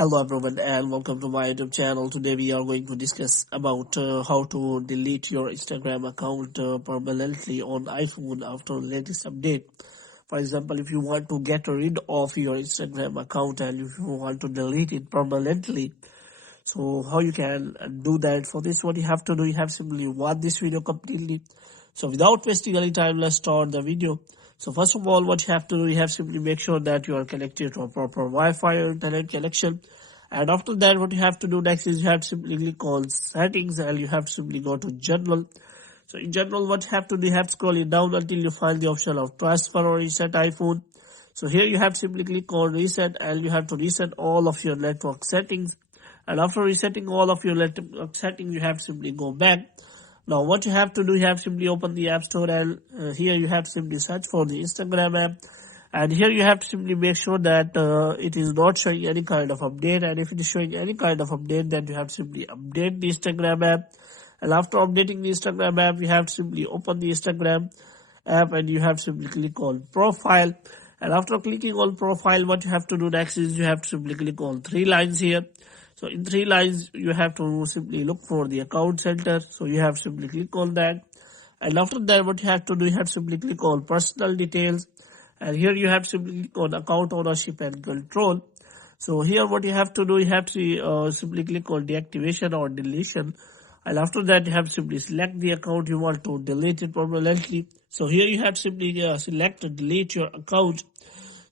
Hello everyone and welcome to my YouTube channel. Today we are going to discuss about how to delete your Instagram account permanently on iPhone after the latest update. For example, if you want to get rid of your Instagram account and if you want to delete it permanently, so how you can do that? For this, what you have to do, you have simply watch this video completely. So without wasting any time, let's start the video. So first of all, what you have to do, you have simply make sure that you are connected to a proper Wi-Fi or internet connection. And after that, what you have to do next is you have to simply click on settings and you have to simply go to general. So in general, what you have to do, you have to scroll it down until you find the option of transfer or reset iPhone. So here you have to simply click on reset and you have to reset all of your network settings. And after resetting all of your network settings, you have to simply go back. Now what you have to do, you have to simply open the App Store and here you have to simply search for the Instagram app. And here you have to simply make sure that it is not showing any kind of update. And if it is showing any kind of update, then you have to simply update the Instagram app. And after updating the Instagram app, you have to simply open the Instagram app and you have to simply click on profile. And after clicking on profile, what you have to do next is you have to simply click on three lines here. So in three lines, you have to simply look for the account center. So you have to simply click on that. And after that, what you have to do, you have to simply click on personal details. And here you have to simply click on account ownership and control. So here what you have to do, you have to simply click on deactivation or deletion. And after that, you have to simply select the account you want to delete it permanently. So here you have to simply select to delete your account.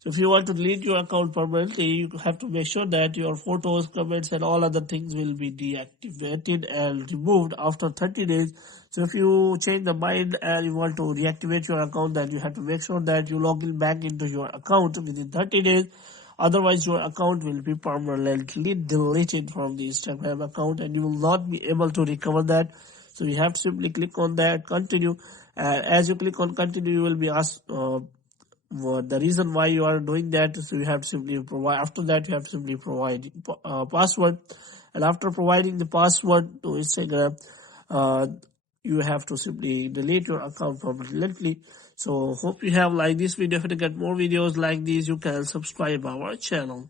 So if you want to delete your account permanently, you have to make sure that your photos, comments and all other things will be deactivated and removed after 30 days. So if you change the mind and you want to reactivate your account, then you have to make sure that you log in back into your account within 30 days. Otherwise, your account will be permanently deleted from the Instagram account and you will not be able to recover that. So you have to simply click on that, continue. As you click on continue, you will be asked the reason why you are doing that. So you have to simply provide, after that you have to simply provide password. And after providing the password to Instagram, you have to simply delete your account permanently. So hope you have liked this video. If you get more videos like these, you can subscribe our channel.